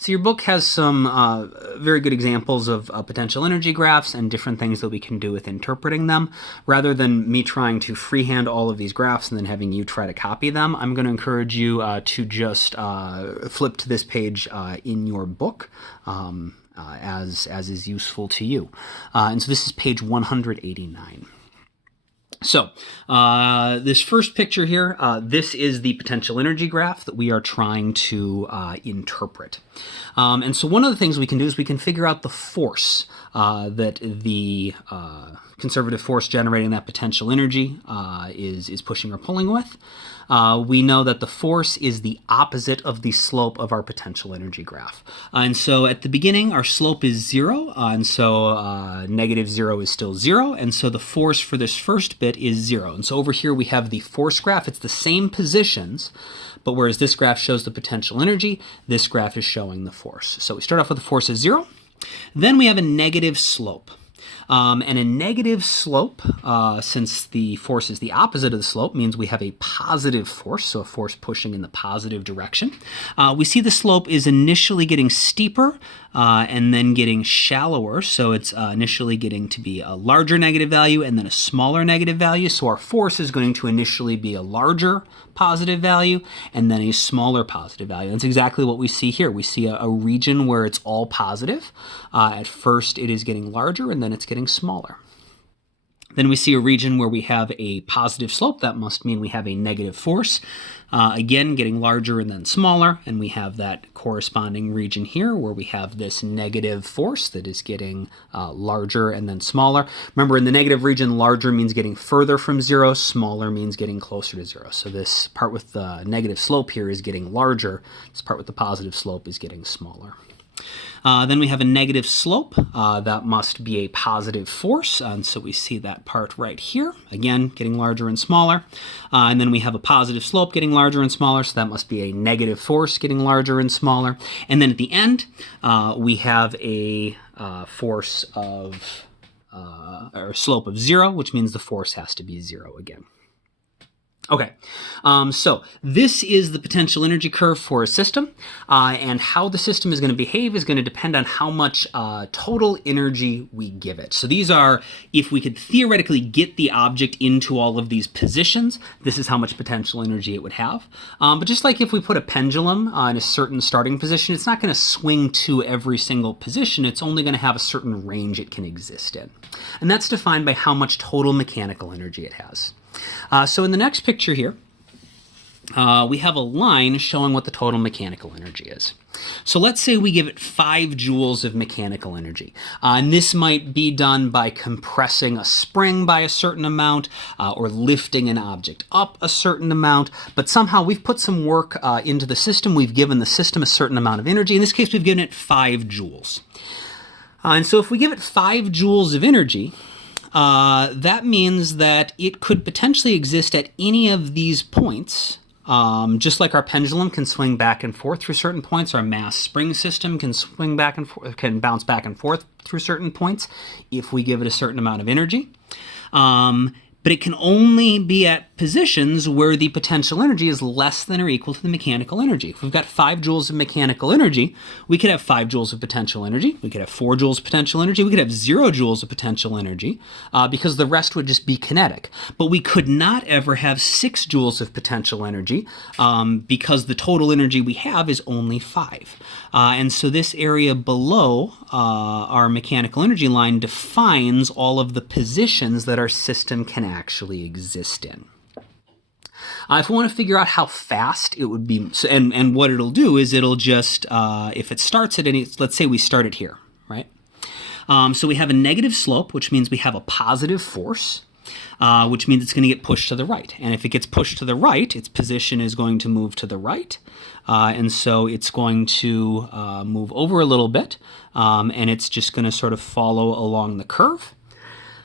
So your book has some very good examples of potential energy graphs and different things that we can do with interpreting them. Rather than me trying to freehand all of these graphs and then having you try to copy them, I'm going to encourage you to just flip to this page in your book as is useful to you. And so this is page 189. So this first picture here, this is the potential energy graph that we are trying to interpret. And so one of the things we can do is we can figure out the force that the conservative force generating that potential energy is pushing or pulling with. We know that the force is the opposite of the slope of our potential energy graph. And so at the beginning, our slope is 0, and so negative 0 is still 0, and so the force for this first bit is 0. And so over here we have the force graph. It's the same positions, but whereas this graph shows the potential energy, this graph is showing the force. So we start off with the force as 0. Then we have a negative slope. And a negative slope, since the force is the opposite of the slope, means we have a positive force, so a force pushing in the positive direction. We see the slope is initially getting steeper and then getting shallower, so it's initially getting to be a larger negative value and then a smaller negative value. So our force is going to initially be a larger positive value and then a smaller positive value. That's exactly what we see here. We see a region where it's all positive. At first it is getting larger and then it's getting smaller. Then we see a region where we have a positive slope. That must mean we have a negative force. Again, getting larger and then smaller. And we have that corresponding region here where we have this negative force that is getting larger and then smaller. Remember, in the negative region, larger means getting further from 0. Smaller means getting closer to 0. So this part with the negative slope here is getting larger. This part with the positive slope is getting smaller. Then we have a negative slope. That must be a positive force, and so we see that part right here. Again, getting larger and smaller. And then we have a positive slope getting larger and smaller, so that must be a negative force getting larger and smaller. And then at the end, we have a force of, or slope of 0, which means the force has to be 0 again. Okay, so this is the potential energy curve for a system, and how the system is going to behave is going to depend on how much total energy we give it. So these are, if we could theoretically get the object into all of these positions, this is how much potential energy it would have. But just like if we put a pendulum in a certain starting position, it's not going to swing to every single position. It's only going to have a certain range it can exist in. And that's defined by how much total mechanical energy it has. So in the next picture here, we have a line showing what the total mechanical energy is. So let's say we give it 5 joules of mechanical energy. And this might be done by compressing a spring by a certain amount or lifting an object up a certain amount. But somehow we've put some work into the system. We've given the system a certain amount of energy. In this case, we've given it 5 joules. And so if we give it 5 joules of energy, that means that it could potentially exist at any of these points. Just like our pendulum can swing back and forth through certain points, our mass spring system can swing back and forth, can bounce back and forth through certain points if we give it a certain amount of energy. But it can only be at positions where the potential energy is less than or equal to the mechanical energy. If we've got 5 joules of mechanical energy, we could have 5 joules of potential energy, we could have 4 joules of potential energy, we could have 0 joules of potential energy, because the rest would just be kinetic. But we could not ever have 6 joules of potential energy, because the total energy we have is only 5. And so this area below our mechanical energy line defines all of the positions that our system can actually exist in. If we want to figure out how fast it would be, and what it'll do is it'll just, if it starts at any, let's say we start it here, right? So we have a negative slope, which means we have a positive force, which means it's going to get pushed to the right. And if it gets pushed to the right, its position is going to move to the right. And so it's going to move over a little bit, and it's just going to sort of follow along the curve.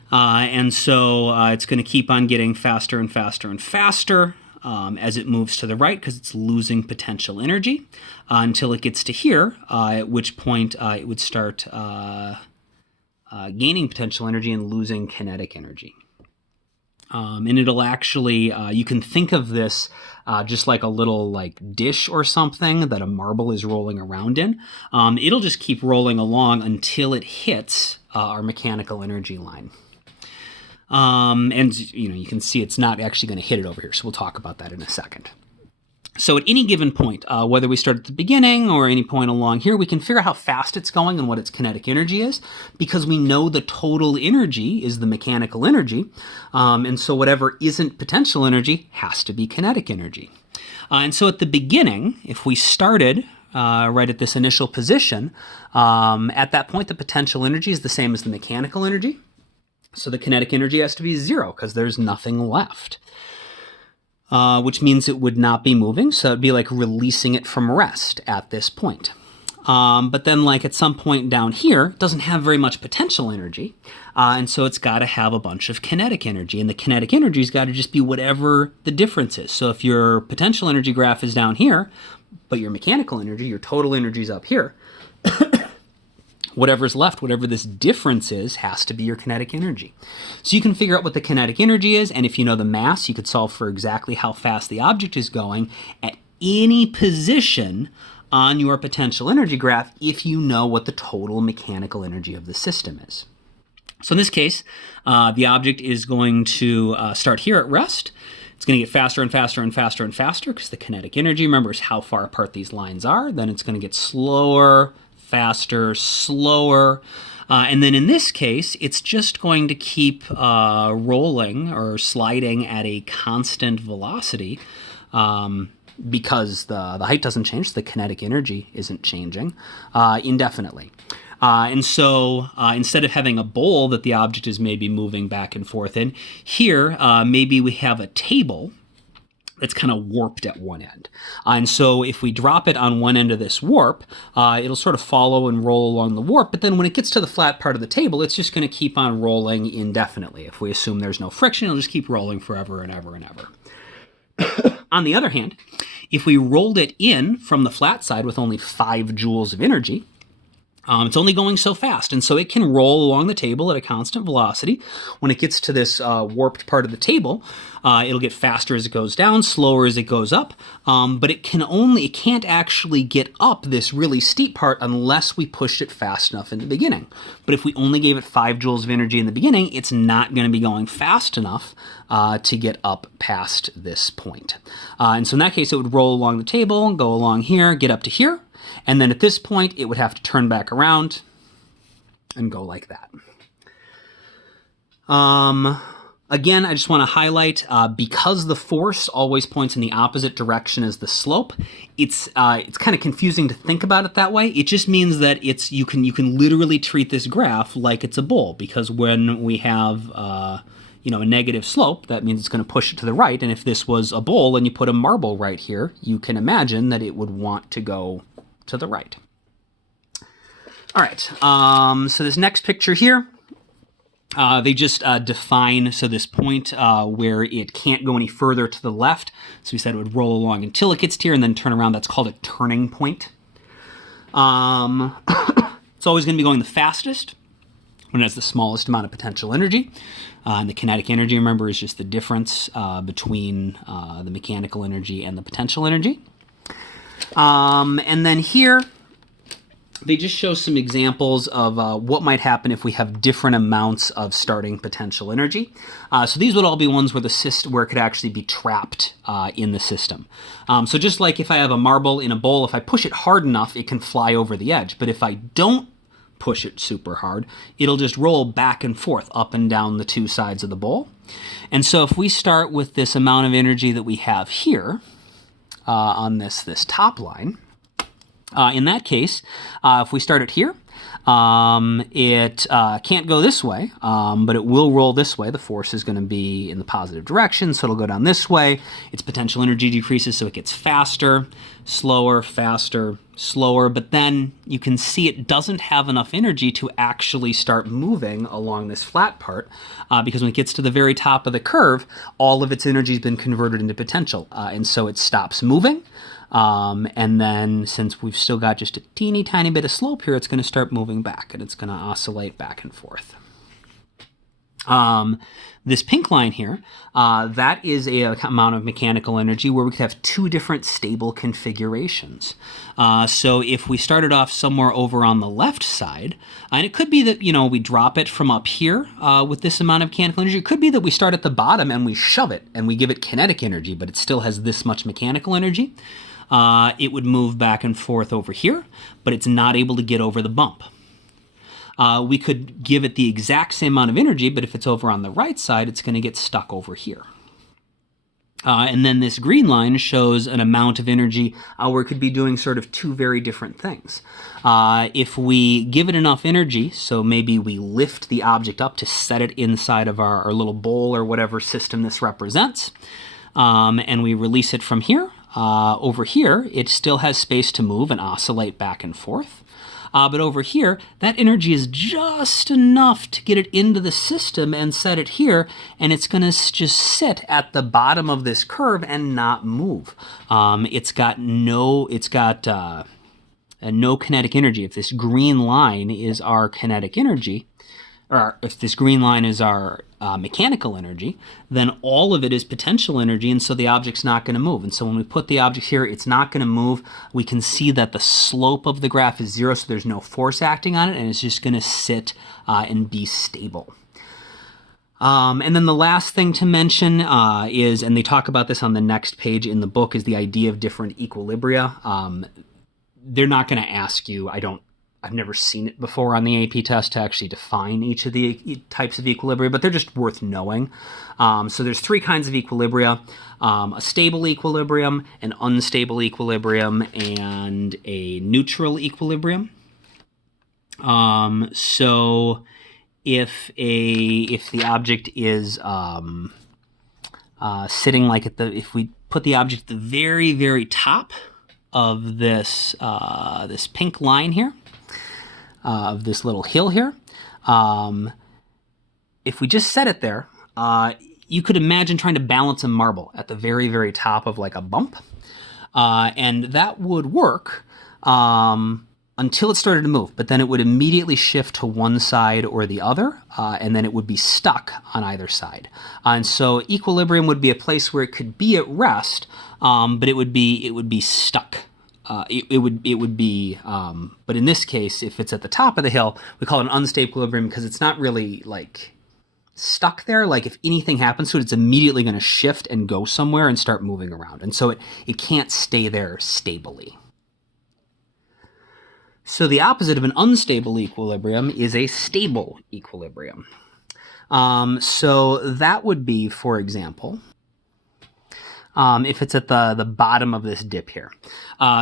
And so it's going to keep on getting faster and faster and faster as it moves to the right because it's losing potential energy until it gets to here, at which point it would start gaining potential energy and losing kinetic energy. And it'll actually, you can think of this just like a little like dish or something that a marble is rolling around in. It'll just keep rolling along until it hits our mechanical energy line. And you can see it's not actually going to hit it over here, so we'll talk about that in a second. So at any given point, whether we start at the beginning or any point along here, we can figure out how fast it's going and what its kinetic energy is, because we know the total energy is the mechanical energy. And so whatever isn't potential energy has to be kinetic energy. And so at the beginning, if we started right at this initial position, at that point the potential energy is the same as the mechanical energy. So the kinetic energy has to be 0 because there's nothing left. Which means it would not be moving, so it'd be like releasing it from rest at this point. But then like at some point down here, it doesn't have very much potential energy, and so it's got to have a bunch of kinetic energy, and the kinetic energy's got to just be whatever the difference is. So if your potential energy graph is down here, but your mechanical energy, your total energy is up here, whatever's left, whatever this difference is, has to be your kinetic energy. So you can figure out what the kinetic energy is, and if you know the mass, you could solve for exactly how fast the object is going at any position on your potential energy graph if you know what the total mechanical energy of the system is. So in this case, the object is going to start here at rest. It's going to get faster and faster and faster and faster because the kinetic energy, remember, is how far apart these lines are. Then it's going to get slower, faster, slower, and then in this case, it's just going to keep rolling or sliding at a constant velocity because the height doesn't change, so the kinetic energy isn't changing indefinitely. And so instead of having a bowl that the object is maybe moving back and forth in, here maybe we have a table that's kind of warped at one end. And so if we drop it on one end of this warp, it'll sort of follow and roll along the warp, but then when it gets to the flat part of the table, it's just going to keep on rolling indefinitely. If we assume there's no friction, it'll just keep rolling forever and ever and ever. On the other hand, if we rolled it in from the flat side with only 5 joules of energy, it's only going so fast, and so it can roll along the table at a constant velocity. When it gets to this warped part of the table, it'll get faster as it goes down, slower as it goes up, but it can't actually get up this really steep part unless we pushed it fast enough in the beginning. But if we only gave it 5 joules of energy in the beginning, it's not going to be going fast enough to get up past this point. And so in that case, it would roll along the table, go along here, get up to here, and then at this point, it would have to turn back around and go like that. Again, I just want to highlight, because the force always points in the opposite direction as the slope, it's kind of confusing to think about it that way. It just means that you can literally treat this graph like it's a bowl, because when we have a negative slope, that means it's going to push it to the right. And if this was a bowl and you put a marble right here, you can imagine that it would want to go to the right. All right, so this next picture here, they just define, so this point where it can't go any further to the left. So we said it would roll along until it gets here and then turn around. That's called a turning point. It's always going to be going the fastest when it has the smallest amount of potential energy. And the kinetic energy, remember, is just the difference between the mechanical energy and the potential energy. And then here, they just show some examples of what might happen if we have different amounts of starting potential energy. So these would all be ones where where it could actually be trapped in the system. So just like if I have a marble in a bowl, if I push it hard enough, it can fly over the edge. But if I don't push it super hard, it'll just roll back and forth up and down the two sides of the bowl. And so if we start with this amount of energy that we have here, on this top line. In that case, if we start it here, it can't go this way, but it will roll this way. The force is going to be in the positive direction, so it'll go down this way. Its potential energy decreases, so it gets faster, slower, faster, slower, but then you can see it doesn't have enough energy to actually start moving along this flat part, because when it gets to the very top of the curve, all of its energy has been converted into potential, and so it stops moving. And then since we've still got just a teeny tiny bit of slope here, it's going to start moving back, and it's going to oscillate back and forth. This pink line here, that is a amount of mechanical energy where we could have two different stable configurations. So if we started off somewhere over on the left side, and it could be that, we drop it from up here with this amount of mechanical energy. It could be that we start at the bottom and we shove it and we give it kinetic energy, but it still has this much mechanical energy. It would move back and forth over here, but it's not able to get over the bump. We could give it the exact same amount of energy, but if it's over on the right side, it's going to get stuck over here. And then this green line shows an amount of energy where it could be doing sort of two very different things. If we give it enough energy, so maybe we lift the object up to set it inside of our little bowl or whatever system this represents, and we release it from here, over here, it still has space to move and oscillate back and forth. But over here, that energy is just enough to get it into the system and set it here, and it's going to just sit at the bottom of this curve and not move. It's got no kinetic energy. If this green line is our kinetic energy, or if this green line is our mechanical energy, then all of it is potential energy, and so the object's not going to move. And so when we put the object here, it's not going to move. We can see that the slope of the graph is 0, so there's no force acting on it, and it's just going to sit and be stable. And then the last thing to mention is, and they talk about this on the next page in the book, is the idea of different equilibria. They're not going to ask you, I've never seen it before on the AP test to actually define each of the types of equilibria, but they're just worth knowing. So there's three kinds of equilibria: a stable equilibrium, an unstable equilibrium, and a neutral equilibrium. So if the object is sitting like if we put the object at the very, very top of this this pink line here, of this little hill here, if we just set it there, you could imagine trying to balance a marble at the very, very top of like a bump, and that would work until it started to move, but then it would immediately shift to one side or the other, and then it would be stuck on either side. And so equilibrium would be a place where it could be at rest, but it would be stuck. It would be, but in this case, if it's at the top of the hill, we call it an unstable equilibrium because it's not really like stuck there. Like if anything happens to it, it's immediately going to shift and go somewhere and start moving around. And so it can't stay there stably. So the opposite of an unstable equilibrium is a stable equilibrium. So that would be, for example, if it's at the bottom of this dip here.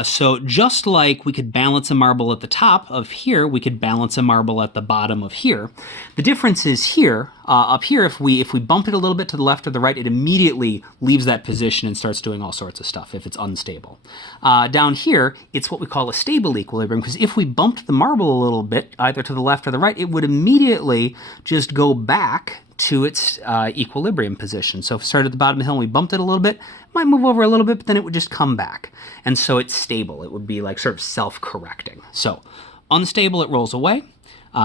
So just like we could balance a marble at the top of here, we could balance a marble at the bottom of here. The difference is here, up here, if we bump it a little bit to the left or the right, it immediately leaves that position and starts doing all sorts of stuff if it's unstable. Down here, it's what we call a stable equilibrium, because if we bumped the marble a little bit, either to the left or the right, it would immediately just go back to its equilibrium position. So if it started at the bottom of the hill and we bumped it a little bit, it might move over a little bit, but then it would just come back. And so it's stable. It would be like sort of self-correcting. So unstable, it rolls away.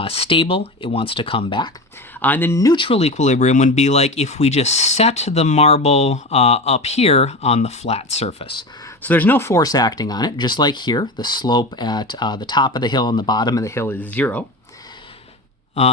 Stable, it wants to come back. And then neutral equilibrium would be like if we just set the marble up here on the flat surface. So there's no force acting on it, just like here. The slope at the top of the hill and the bottom of the hill is 0.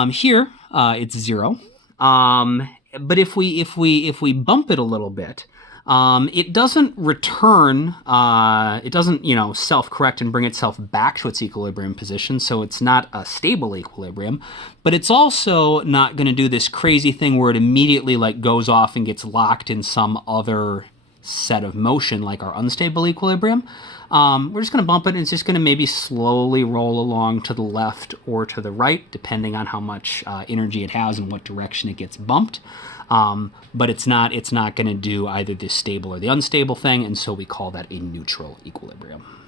Here, it's 0. But if we bump it a little bit, it doesn't return, it doesn't, self-correct and bring itself back to its equilibrium position, so it's not a stable equilibrium, but it's also not going to do this crazy thing where it immediately goes off and gets locked in some other set of motion like our unstable equilibrium. We're just going to bump it, and it's just going to maybe slowly roll along to the left or to the right, depending on how much energy it has and what direction it gets bumped. But it's not going to do either the stable or the unstable thing, and so we call that a neutral equilibrium.